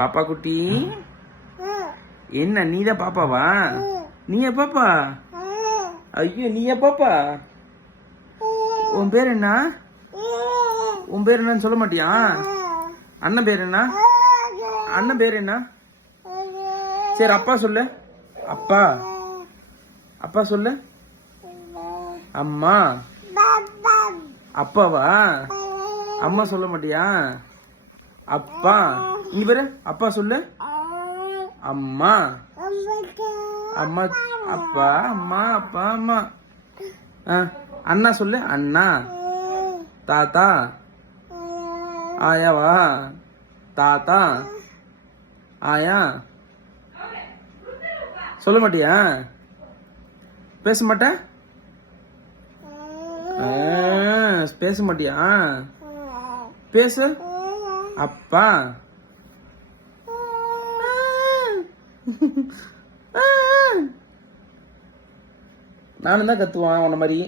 பாப்பா குட்டி, என்ன நீதான் பாப்பாவா? நீயா பாப்பா? ஐயோ, நீயா பாப்பா? உன் பேர் என்ன? உன் பேர் என்னன்னு சொல்ல மாட்டியா? அண்ணன் பேர் என்ன? அண்ணன் பேர் என்ன? சரி, அப்பா சொல்லு. அப்பா. அப்பா சொல்லு. அம்மா. அப்பாவா? அம்மா சொல்ல மாட்டியா? அப்பா. நீ பேரு அப்பா சொல்லு. அம்மா. அம்மா. அப்பா. அம்மா. அப்பா. அம்மா. அண்ணா சொல்லு. அண்ணா. தாத்தா. ஆயாவா? தாத்தா. ஆயா. சொல்ல மாட்டியா? பேச மாட்ட? பேச மாட்டியா? பேசு. அப்பா. நானும் தான் கத்துவான் உன்ன மாதிரி.